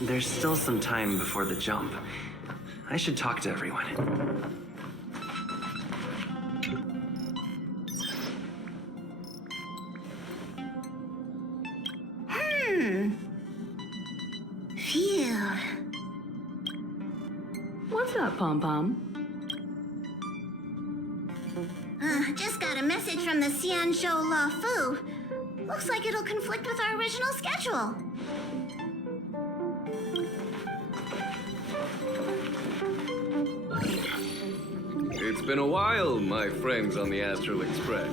There's still some time before the jump. I should talk to everyone. Phew. What's up, Pom Pom? Just got a message from the Xianzhou Luofu. Looks like it'll conflict with our original schedule. It's been a while, my friends on the Astral Express.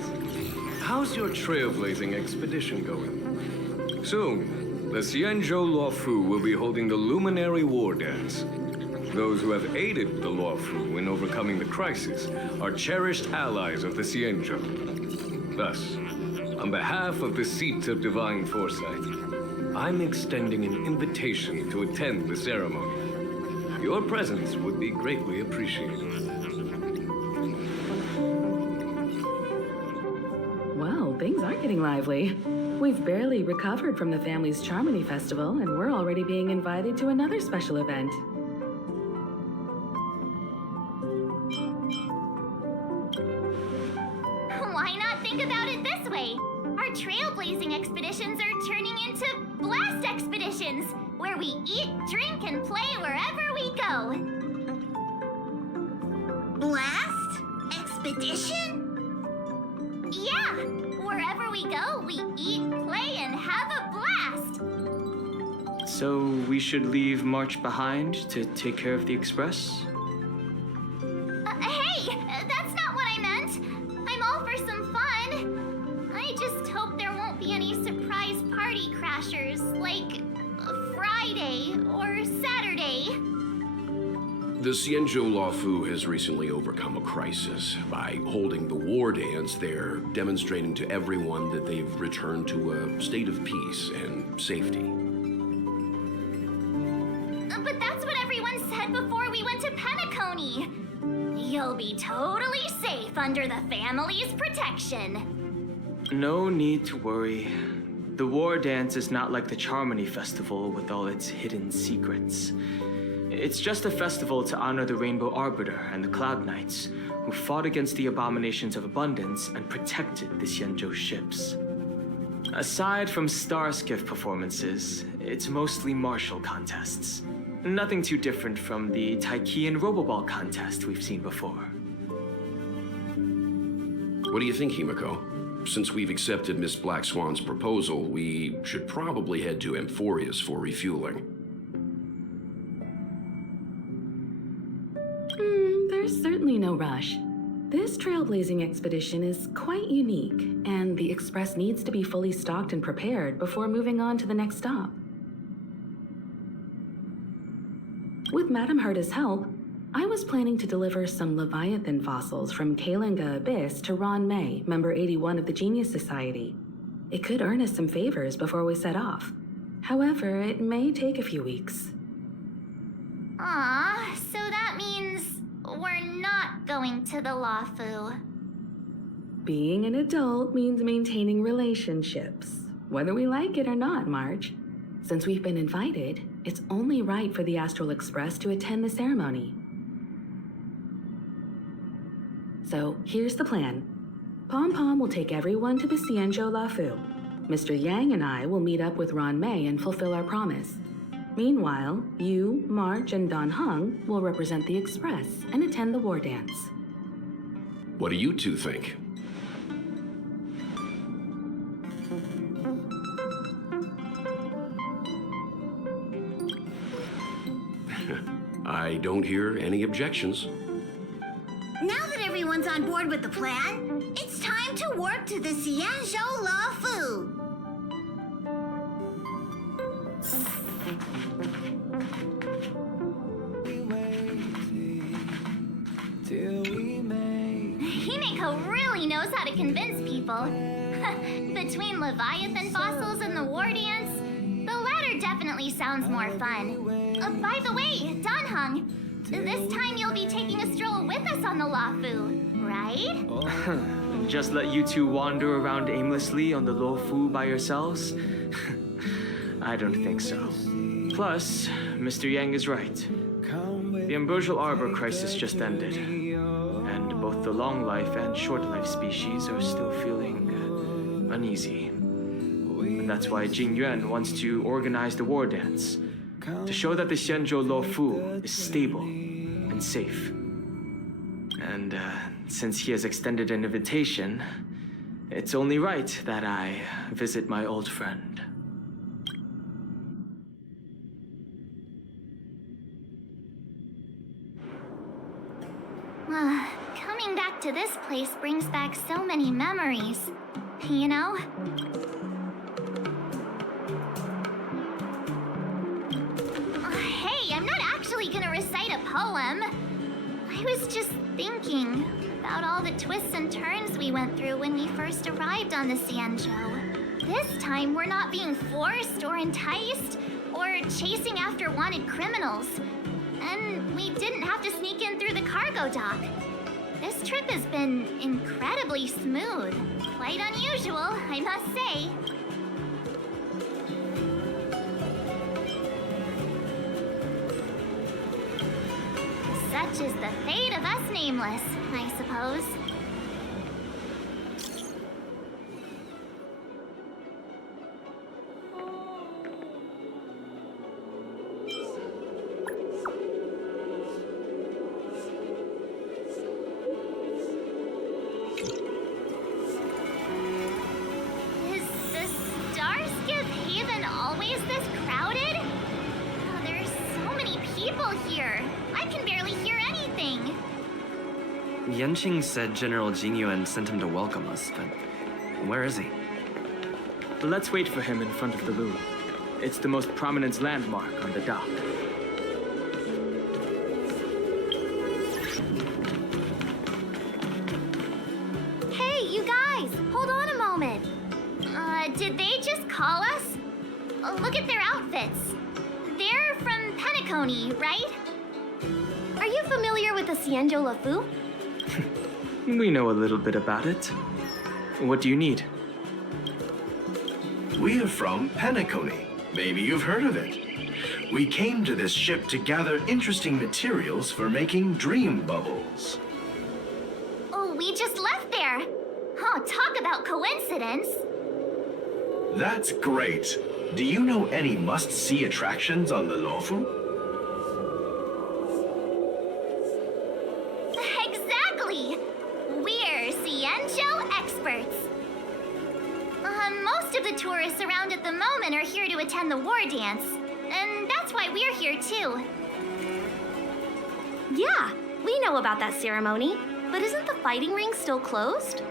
How's your trailblazing expedition going? Soon, the Xianzhou Luofu will be holding the Luminary Wardance. Those who have aided the Luofu in overcoming the crisis are cherished allies of the Xianzhou. Thus, on behalf of the Seat of Divine Foresight, I'm extending an invitation to attend the ceremony. Your presence would be greatly appreciated. Well, things aren't getting lively. We've barely recovered from the family's Charmony Festival, and we're already being invited to another special event. Why not think about it this way? Our trailblazing expeditions are turning into blast expeditions, where we eat, drink, and play wherever we go. Blast? Expedition? Yeah, wherever we go, we eat, play, and have a blast. So we should leave March behind to take care of the Express? Hey, that's not what I meant. I'm all for some fun. I just hope there won't be any surprise party crashers, like Friday or Saturday. The Xianzhou Luofu has recently overcome a crisis. By holding the Wardance, they're demonstrating to everyone that they've returned to a state of peace and safety. But that's what everyone said before we went to Penacony. You'll be totally safe under the family's protection. No need to worry. The Wardance is not like the Charmony Festival with all its hidden secrets. It's just a festival to honor the Rainbow Arbiter and the Cloud Knights, who fought against the abominations of abundance and protected the Xianzhou ships. Aside from star skiff performances, it's mostly martial contests. Nothing too different from the Taiki and Roboball contest we've seen before. What do you think, Himiko? Since we've accepted Miss Black Swan's proposal, we should probably head to Amphorius for refueling. There's certainly no rush. This trailblazing expedition is quite unique, and the Express needs to be fully stocked and prepared before moving on to the next stop. With Madame Herta's help, I was planning to deliver some Leviathan fossils from Kalinga Abyss to Ron May, member 81 of the Genius Society. It could earn us some favors before we set off. However, it may take a few weeks. Aw, so that means we're not going to the Luofu. Being an adult means maintaining relationships, whether we like it or not, Marge. Since we've been invited, it's only right for the Astral Express to attend the ceremony. So here's the plan. Pom Pom will take everyone to the Xianzhou Luofu. Mr. Yang and I will meet up with Ron May and fulfill our promise. Meanwhile, you, March, and Don Hung will represent the Express and attend the Wardance. What do you two think? I don't hear any objections. Now that everyone's on board with the plan, it's time to warp to the Xianzhou Luofu. Himiko really knows how to convince people. Between Leviathan fossils and the Wardance, the latter definitely sounds more fun. By the way, Don Hung, this time you'll be taking a stroll with us on the Luofu, right? Just let you two wander around aimlessly on the Luofu by yourselves? I don't think so. Plus, Mr. Yang is right. The ambrosial arbor crisis just ended, and both the long life and short life species are still feeling uneasy. And that's why Jing Yuan wants to organize the war dance, to show that the Xianzhou Luofu is stable and safe. And since he has extended an invitation, it's only right that I visit my old friend. Coming back to this place brings back so many memories, you know? Hey, I'm not actually gonna recite a poem. I was just thinking about all the twists and turns we went through when we first arrived on the Xianzhou. This time, we're not being forced or enticed or chasing after wanted criminals. And we didn't have to sneak in through the cargo dock. This trip has been incredibly smooth. Quite unusual, I must say. Such is the fate of us nameless, I suppose. Is the Starskiff Haven always this crowded? Oh, there's so many people here. I can barely hear anything. Yanqing said General Jing Yuan sent him to welcome us, but where is he? Let's wait for him in front of the loom. It's the most prominent landmark on the dock. Hey, you guys! Hold on a moment. Did they just call us? Look at their outfits. They're from Penacony, right? Are you familiar with the Xianzhou Luofu? We know a little bit about it. What do you need? We are from Penacony. Maybe you've heard of it. We came to this ship to gather interesting materials for making dream bubbles. Oh, we just left there. Oh, talk about coincidence. That's great. Do you know any must-see attractions on the Luofu? Exactly! We're Xianzhou experts. Most of the tourists around at the moment are here to attend the war dance. And that's why we're here too. Yeah, we know about that ceremony. But isn't the fighting ring still closed?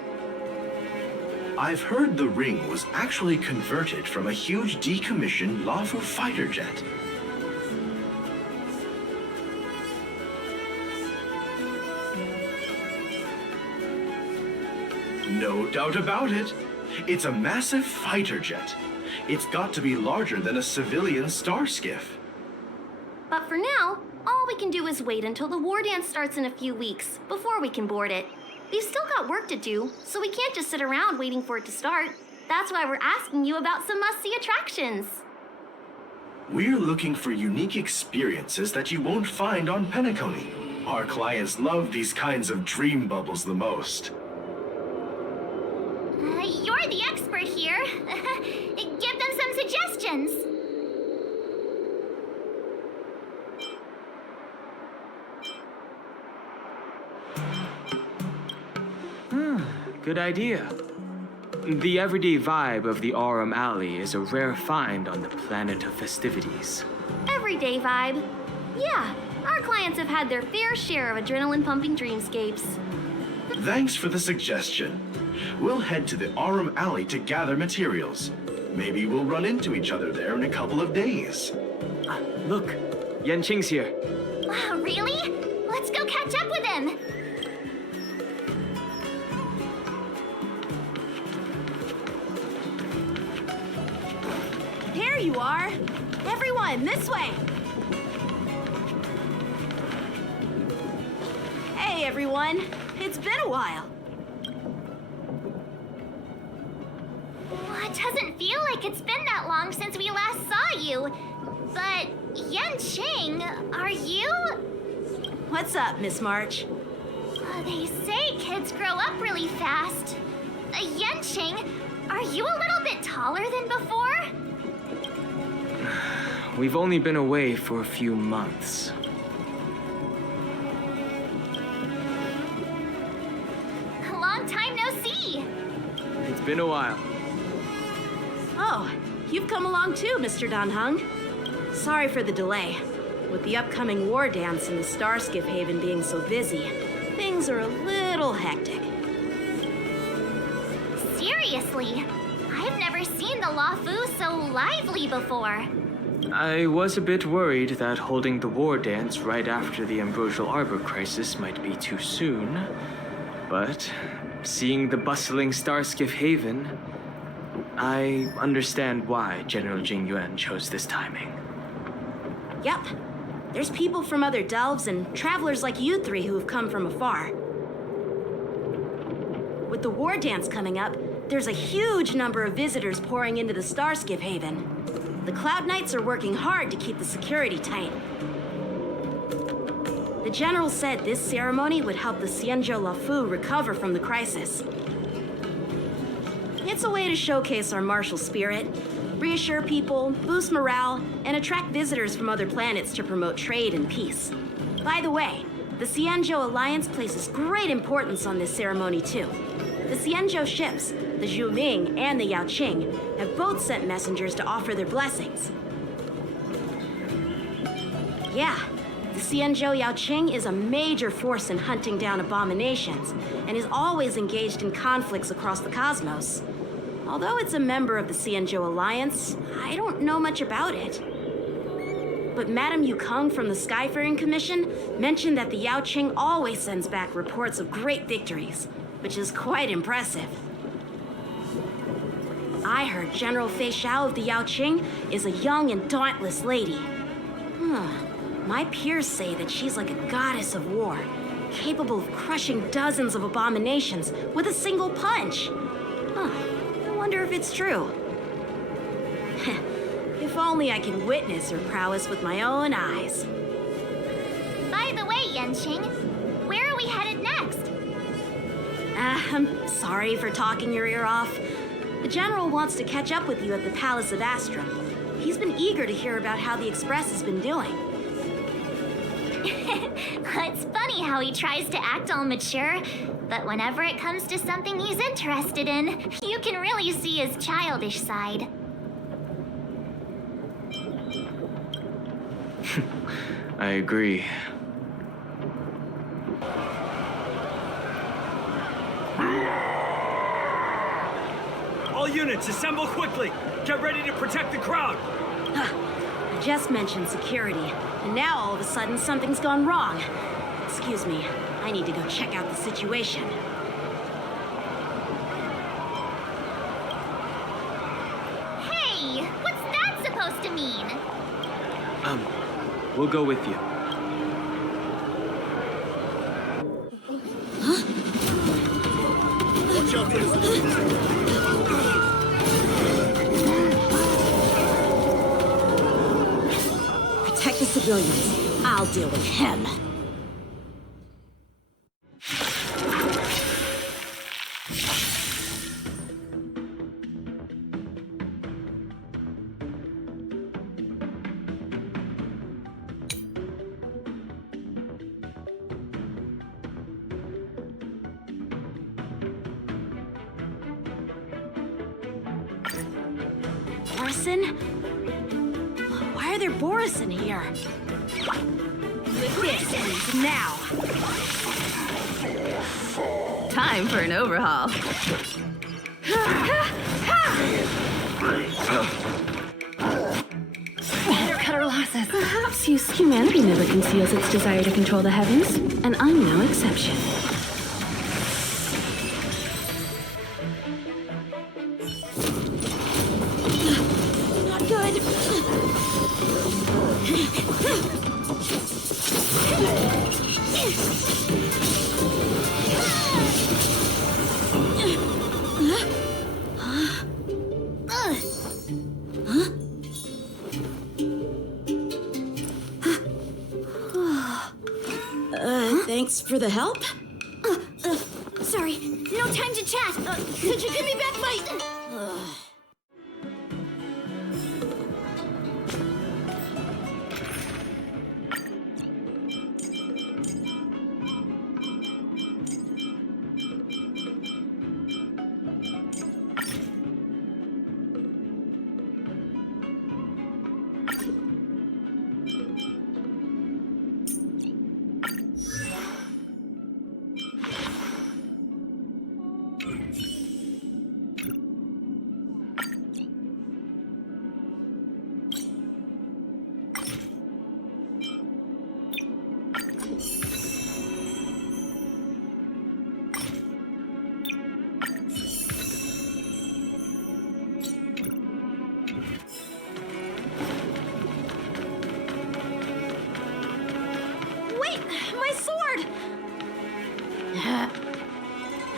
I've heard the ring was actually converted from a huge decommissioned Luofu fighter jet. No doubt about it. It's a massive fighter jet. It's got to be larger than a civilian star skiff. But for now, all we can do is wait until the war dance starts in a few weeks before we can board it. We've still got work to do, so we can't just sit around waiting for it to start. That's why we're asking you about some must-see attractions. We're looking for unique experiences that you won't find on Penacony. Our clients love these kinds of dream bubbles the most. You're the expert here. Give them some suggestions. Good idea. The everyday vibe of the Aurum Alley is a rare find on the planet of festivities. Everyday vibe. Yeah, our clients have had their fair share of adrenaline-pumping dreamscapes. Thanks for the suggestion. We'll head to the Aurum Alley to gather materials. Maybe we'll run into each other there in a couple of days. Look, Yanqing's here. Wow, really? Let's go catch up with him. There you are! Everyone, this way! Hey, everyone. It's been a while. It doesn't feel like it's been that long since we last saw you. But, Yanqing, are you? What's up, Miss March? They say kids grow up really fast. Yanqing, are you a little bit taller than before? We've only been away for a few months. Long time no see. It's been a while. Oh, you've come along too, Mr. Danheng. Sorry for the delay. With the upcoming war dance and the Starskiff Haven being so busy, things are a little hectic. Seriously, I've never seen the Luofu so lively before. I was a bit worried that holding the war dance right after the Ambrosial Arbor crisis might be too soon. But seeing the bustling Starskiff Haven, I understand why General Jing Yuan chose this timing. Yep. There's people from other delves and travelers like you three who have come from afar. With the war dance coming up, there's a huge number of visitors pouring into the Starskiff Haven. The Cloud Knights are working hard to keep the security tight. The General said this ceremony would help the Xianzhou Luofu recover from the crisis. It's a way to showcase our martial spirit, reassure people, boost morale, and attract visitors from other planets to promote trade and peace. By the way, the Xianzhou Alliance places great importance on this ceremony too. The Xianzhou ships, the Zhuming and the Yaoqing, have both sent messengers to offer their blessings. Yeah, the Xianzhou Yaoqing is a major force in hunting down abominations, and is always engaged in conflicts across the cosmos. Although it's a member of the Xianzhou Alliance, I don't know much about it. But Madame Yukong from the Skyfaring Commission mentioned that the Yaoqing always sends back reports of great victories, which is quite impressive. I heard General Fei Xiao of the Yaoqing is a young and dauntless lady. My peers say that she's like a goddess of war, capable of crushing dozens of abominations with a single punch. I wonder if it's true. If only I could witness her prowess with my own eyes. By the way, Yanqing, where are we headed next? I'm sorry for talking your ear off. The General wants to catch up with you at the Palace of Astrum. He's been eager to hear about how the Express has been doing. It's funny how he tries to act all mature, but whenever it comes to something he's interested in, you can really see his childish side. I agree. All units, assemble quickly! Get ready to protect the crowd! I just mentioned security, and now all of a sudden something's gone wrong. Excuse me, I need to go check out the situation. Hey, what's that supposed to mean? We'll go with you. Watch out for Protect the civilians. I'll deal with him. Borison? Why are there Borison here? With this, please, now! Time for an overhaul. Better cut our losses. Perhaps humanity never conceals its desire to control the heavens, and I'm no exception. Not good. Thanks for the help. Sorry, no time to chat. Could you give me back my...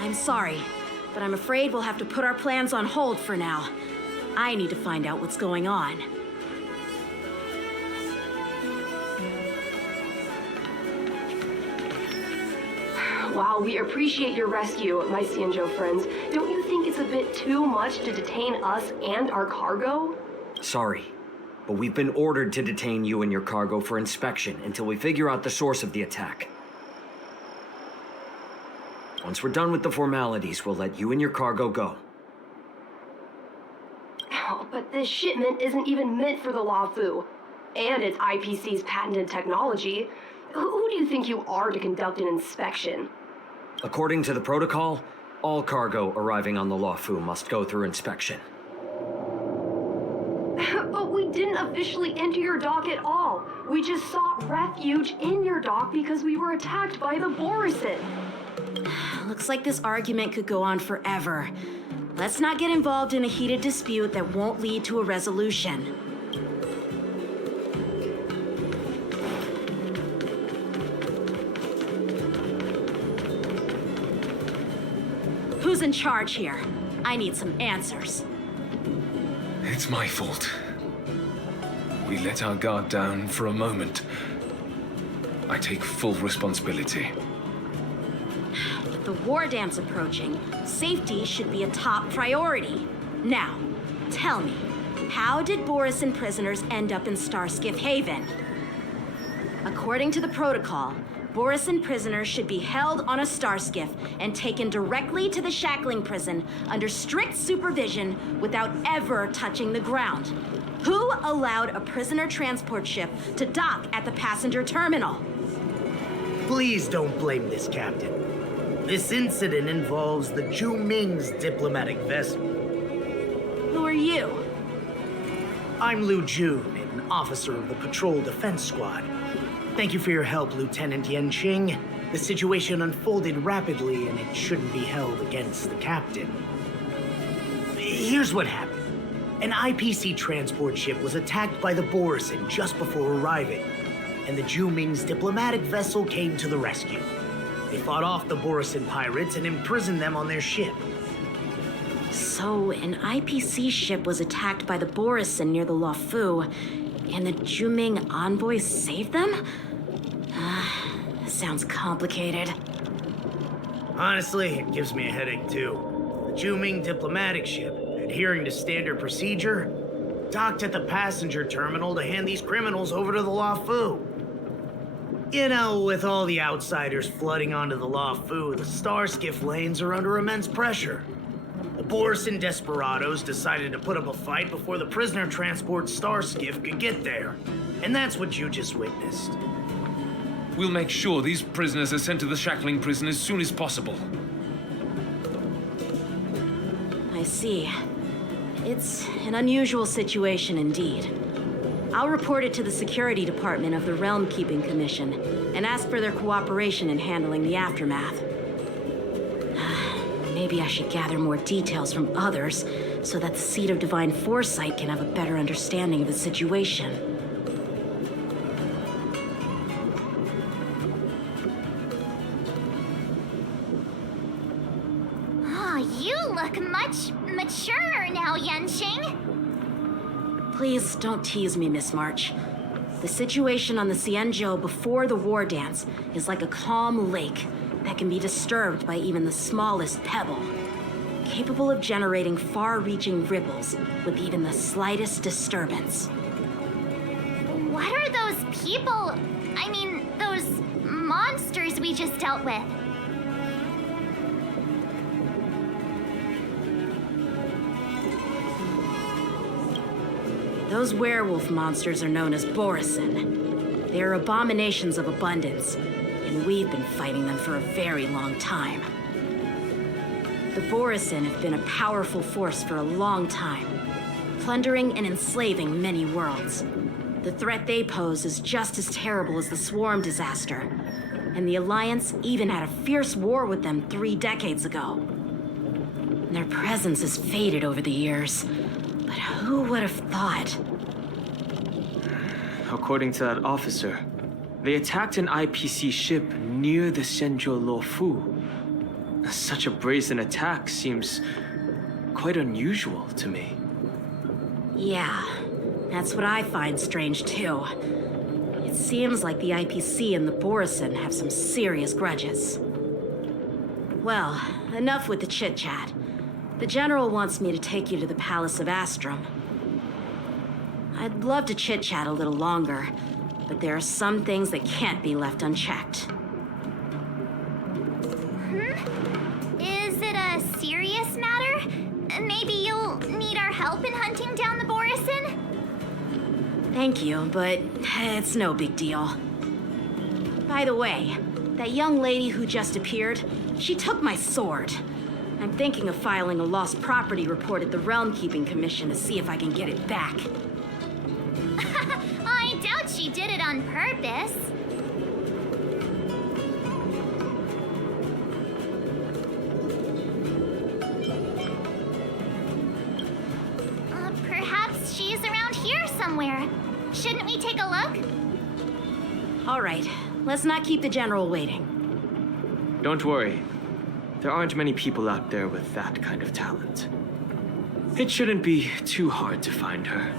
I'm sorry, but I'm afraid we'll have to put our plans on hold for now. I need to find out what's going on. While we appreciate your rescue, my Xianzhou friends, don't you think it's a bit too much to detain us and our cargo? Sorry, but we've been ordered to detain you and your cargo for inspection until we figure out the source of the attack. Once we're done with the formalities, we'll let you and your cargo go. Oh, but this shipment isn't even meant for the Luofu, and it's IPC's patented technology. Who do you think you are to conduct an inspection? According to the protocol, all cargo arriving on the Luofu must go through inspection. But we didn't officially enter your dock at all. We just sought refuge in your dock because we were attacked by the Borisin. Looks like this argument could go on forever. Let's not get involved in a heated dispute that won't lead to a resolution. Who's in charge here? I need some answers. It's my fault. We let our guard down for a moment. I take full responsibility. With the Wardance approaching, safety should be a top priority. Now, tell me, how did Borisin prisoners end up in Starskiff Haven? According to the protocol, Borisin prisoners should be held on a starskiff and taken directly to the shackling prison under strict supervision without ever touching the ground. Who allowed a prisoner transport ship to dock at the passenger terminal? Please don't blame this, Captain. This incident involves the Zhu Ming's diplomatic vessel. Who are you? I'm Lu Jun, an officer of the Patrol Defense Squad. Thank you for your help, Lieutenant Yanqing. The situation unfolded rapidly, and it shouldn't be held against the captain. Here's what happened. An IPC transport ship was attacked by the Borisin just before arriving, and the Zhu Ming's diplomatic vessel came to the rescue. They fought off the Borisin pirates and imprisoned them on their ship. So, an IPC ship was attacked by the Borisin near the Luofu, and the Zhu Ming envoys saved them? Sounds complicated. Honestly, it gives me a headache too. The Zhu Ming diplomatic ship, adhering to standard procedure, docked at the passenger terminal to hand these criminals over to the Luofu. You know, with all the outsiders flooding onto the Luofu, the starskiff lanes are under immense pressure. The Borisin desperados decided to put up a fight before the prisoner transport starskiff could get there. And that's what you just witnessed. We'll make sure these prisoners are sent to the shackling prison as soon as possible. I see. It's an unusual situation indeed. I'll report it to the security department of the Realm Keeping Commission and ask for their cooperation in handling the aftermath. Maybe I should gather more details from others so that the Seat of Divine Foresight can have a better understanding of the situation. You look much mature now, Yanqing. Please don't tease me, Miss March. The situation on the Xianzhou before the war dance is like a calm lake that can be disturbed by even the smallest pebble, capable of generating far-reaching ripples with even the slightest disturbance. What are those people? I mean, those monsters we just dealt with? Those werewolf monsters are known as Borisin. They are abominations of abundance, and we've been fighting them for a very long time. The Borisin have been a powerful force for a long time, plundering and enslaving many worlds. The threat they pose is just as terrible as the Swarm disaster, and the Alliance even had a fierce war with them 3 decades ago. Their presence has faded over the years, but who would have thought? According to that officer, they attacked an IPC ship near the Xianzhou Luofu. Such a brazen attack seems quite unusual to me. Yeah, that's what I find strange too. It seems like the IPC and the Borisin have some serious grudges. Well, enough with the chit-chat. The General wants me to take you to the Palace of Astrum. I'd love to chit-chat a little longer, but there are some things that can't be left unchecked. Is it a serious matter? Maybe you'll need our help in hunting down the Borisin? Thank you, but it's no big deal. By the way, that young lady who just appeared, she took my sword. I'm thinking of filing a lost property report at the Realm Keeping Commission to see if I can get it back. I doubt she did it on purpose. Perhaps she's around here somewhere. Shouldn't we take a look? All right, let's not keep the General waiting. Don't worry. There aren't many people out there with that kind of talent. It shouldn't be too hard to find her.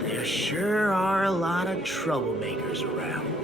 There sure are a lot of troublemakers around.